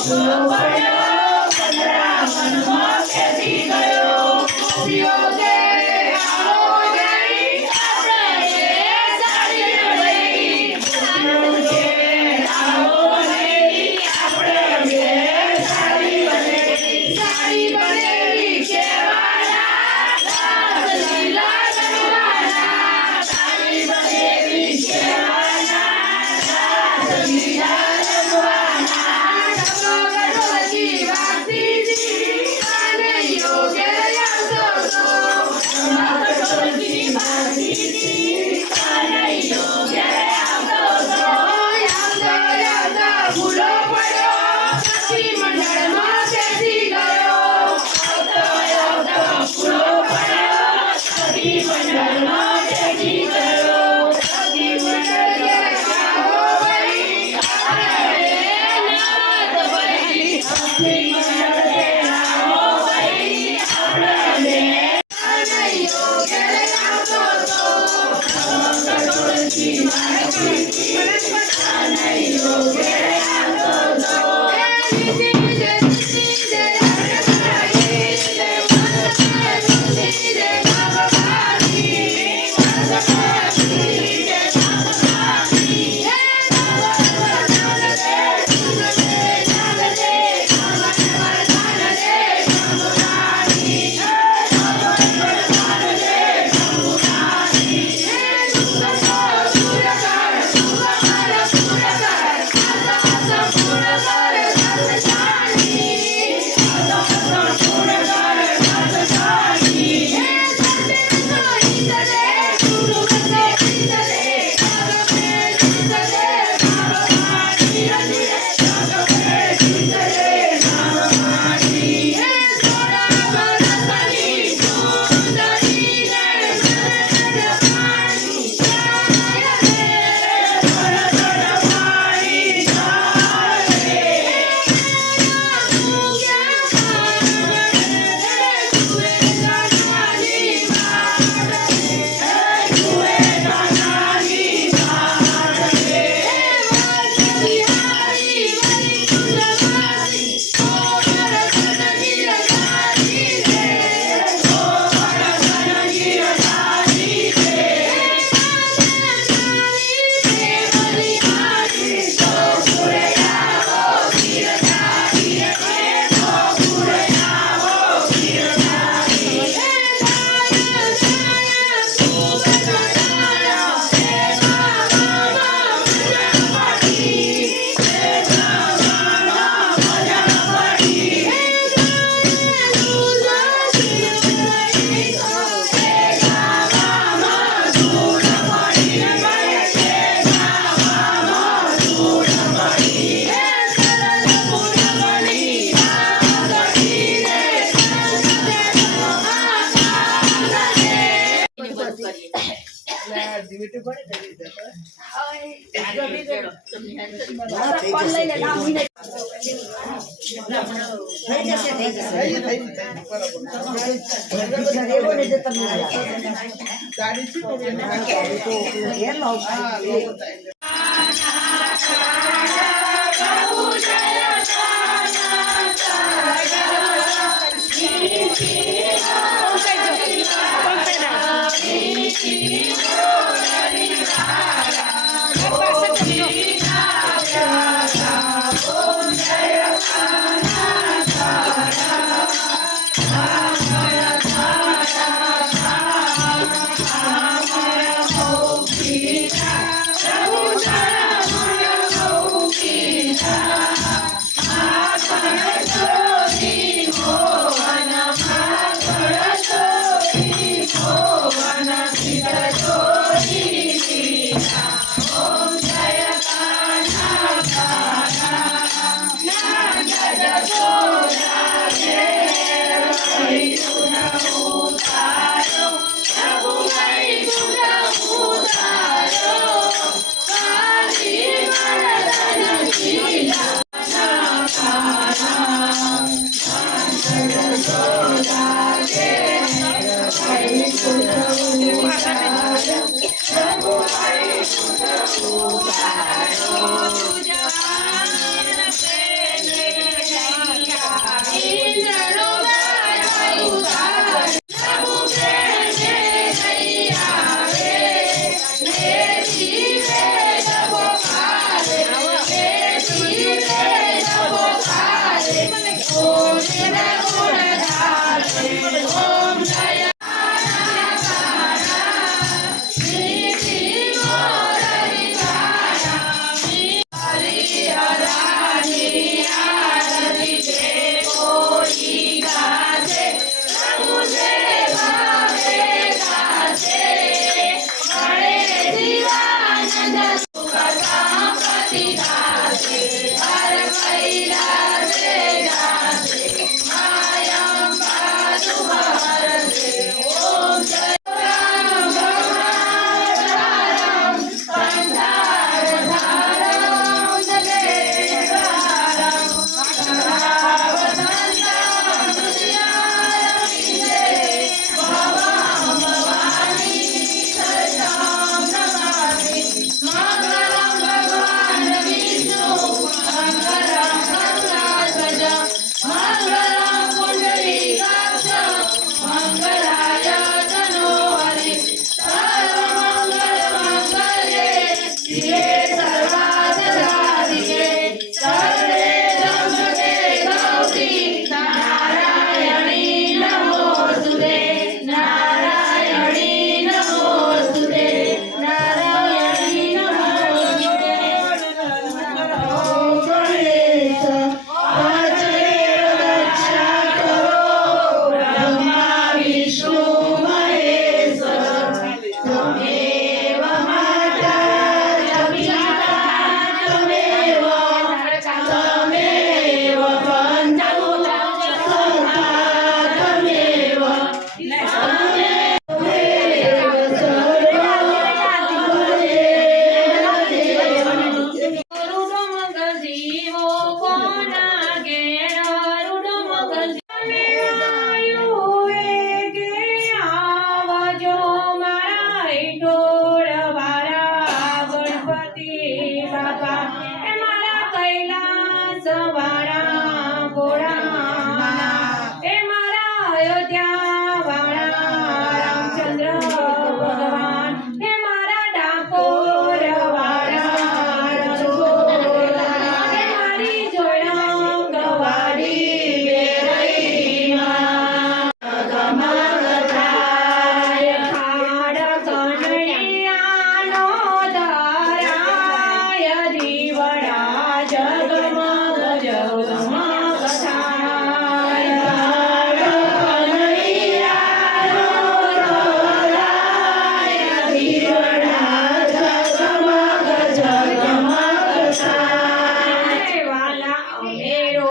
ફૂલો પડ્યો, પંદરા વનમાં બેસી ગયો.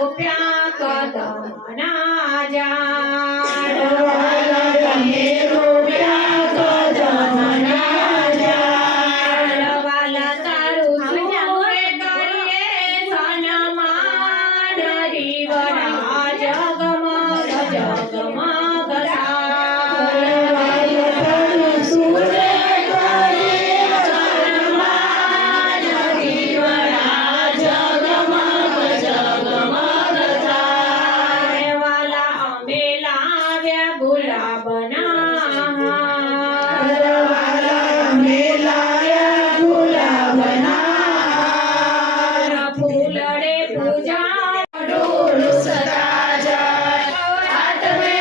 રોપ્યા કદમના ઝાડ તમે રોપ્યા કદમના ઝાડ વાલા તારું સુરે કરીએ સન્માન રીવડા જગમગ જગમગ થાય સુરે કરીએ સન્માન રીવડા જગમગ જગમગ થાય વાલા અમે લાવ્યા ગુલાબના હાર વાલા મેલાયા ગુલાબના હાર ફૂલડે પૂજા ઢોલ સદા જાય હાથમે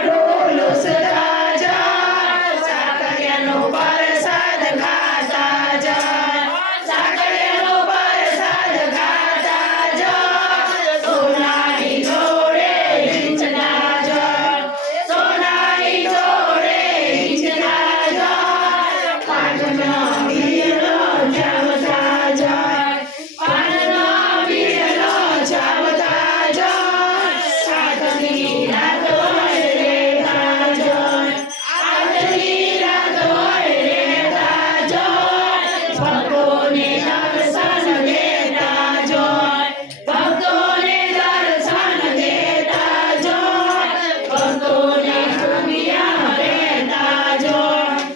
ઢોલ સદા જાય સાકરિયાનો પ્રસાદ ખાતા જાય સાકરિયાનો પ્રસાદ ખાતા જાય સોનાની જોડે હિંચના જાય સોનાની જોડે હિંચના જાય પાટણનો વીરલો જાવતા જાય પાટણનો વીરલો જાવતા જાય આઠની રાત હોય રેતા જાય આઠની રાત હોય રેતા જાય ભક્તોને દર્શન દેતા જાય ભક્તોને દર્શન દેતા જાય ભક્તોને સુમિયા રહેતા જાય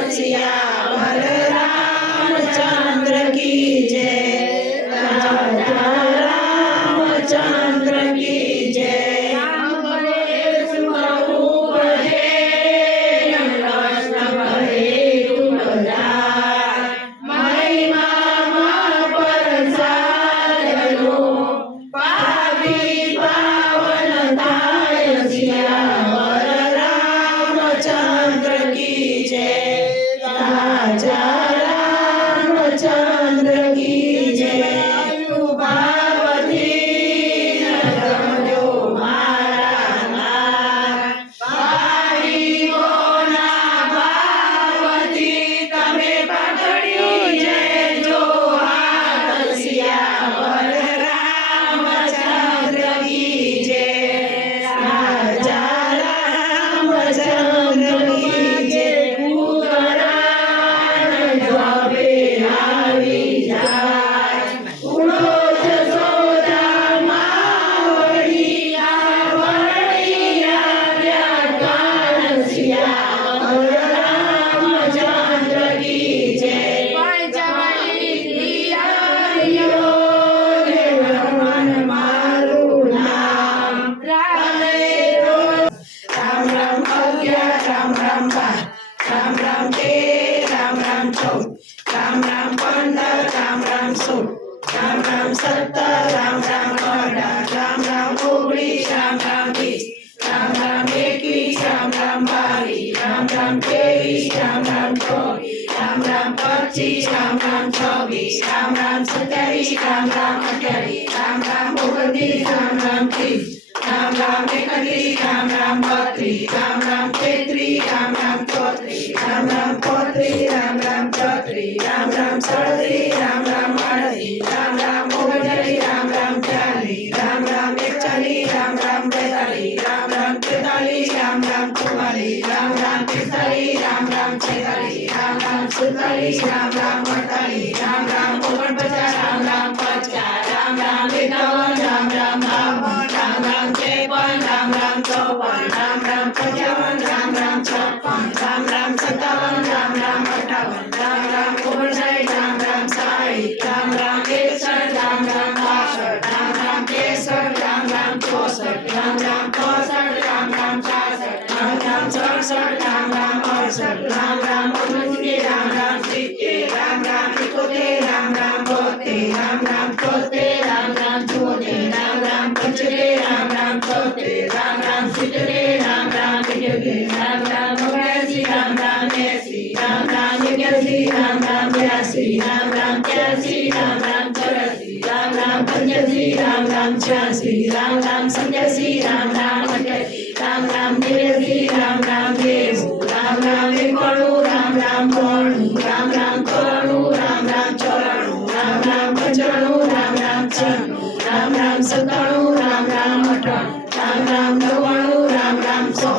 રસિયા રામચંદ્ર કી જય રાજા રામચંદ્ર કી જય રામચંદ્ર કી જય રાજા રામચંદ્ર કી જય ભાવથી રમજો મારા નામ ભાઈઓના ભાવથી તમે પકડી જજો હાથ રસિયા રામચંદ્ર કી જય રાજા રામચંદ્ર કી જય ઉતરાયણ જોવે આવી જાય ઉડો જશોદામાં વળી વરણી આવ્યા કાનસિયા રામચંદ્ર કી જય પંચમણી દિયારીઓ દેવરમન મારું નામ રામ રામ અગિયાર રામ રામ 12 રામ રામ 13 રામ રામ 14 રામ રામ 15 રામ રામ 16 રામ રામ 17 રામ રામ 18 રામ રામ 19 રામ રામ 20 રામ રામ 21 રામ રામ 22 રામ રામ 23 રામ રામ 24 રામ રામ 25 રામ રામ 26 રામ રામ 27 રામ રામ 28 રામ રામ 29 રામ રામ 30 રામ રામ 31 રામ રામ 32 રામ રામ 33 રામ રામ 34 રામ રામ 35 રામ રામ 36 રામ રામ 37 રામ રામ 38 રામ રામ 39 રામ રામ 40 રામ રામ 41 રામ રામ 42 રામ રામ 43 રામ રામ 44 રામ રામ 45 રામ રામ 46 રામ રામ 47 રામ રામ 48 રામ રામ 49 રામ રામ 50 રામ રામ 51 રામ રામ 52 રામ રામ 53 રામ રામ 54 રામ રામ 55 રામ રામ 56 રામ રામ 57 રામ રામ 58 રામ રામ 59 રામ રામ 60 રામ રામ 61 રામ રામ 62 રામ રામ 63 રામ રામ 64 રામ રામ 65 રામ રામ 66 રામ રામ 67 રામ રામ 68 રામ રામ 69 રામ રામ 70 રામ રામ 71 રામ રામ 72 રામ રામ 73 રામ રામ 74 રામ રામ 75 રામ રામ 76 રામ રામ 77 રામ રામ 78 રામ રામ 79 રામ રામ 80 રામ રામ 81 રામ રામ 82 રામ રામ 83 રામ રામ 84 રામ રામ 85 રામ રામ 86 રામ રામ 87 રામ રામ 88 રામ રામ 89 રામ રામ 90 રામ રામ 91 રામ રામ 92 રામ રામ 93 રામ રામ 94 રામ રામ 95 રામ રામ 96 રામ રામ 97 રામ રામ 98 રામ રામ 99 રામ રામ 100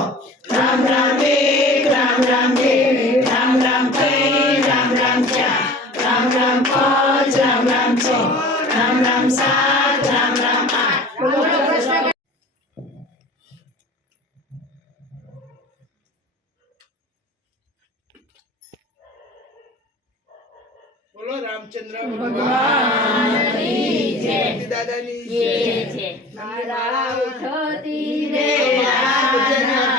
રામ રામ 1 રામ રામ 2 રામ રામ 3 રામ રામ 4 રામ રામ 5 રામ રામ 6 રામ રામ 7 રામ રામ 8 બોલો રામચંદ્ર ભગવાનની જય. દાદાની જય છે. મારા ઉઠતી રે રાજના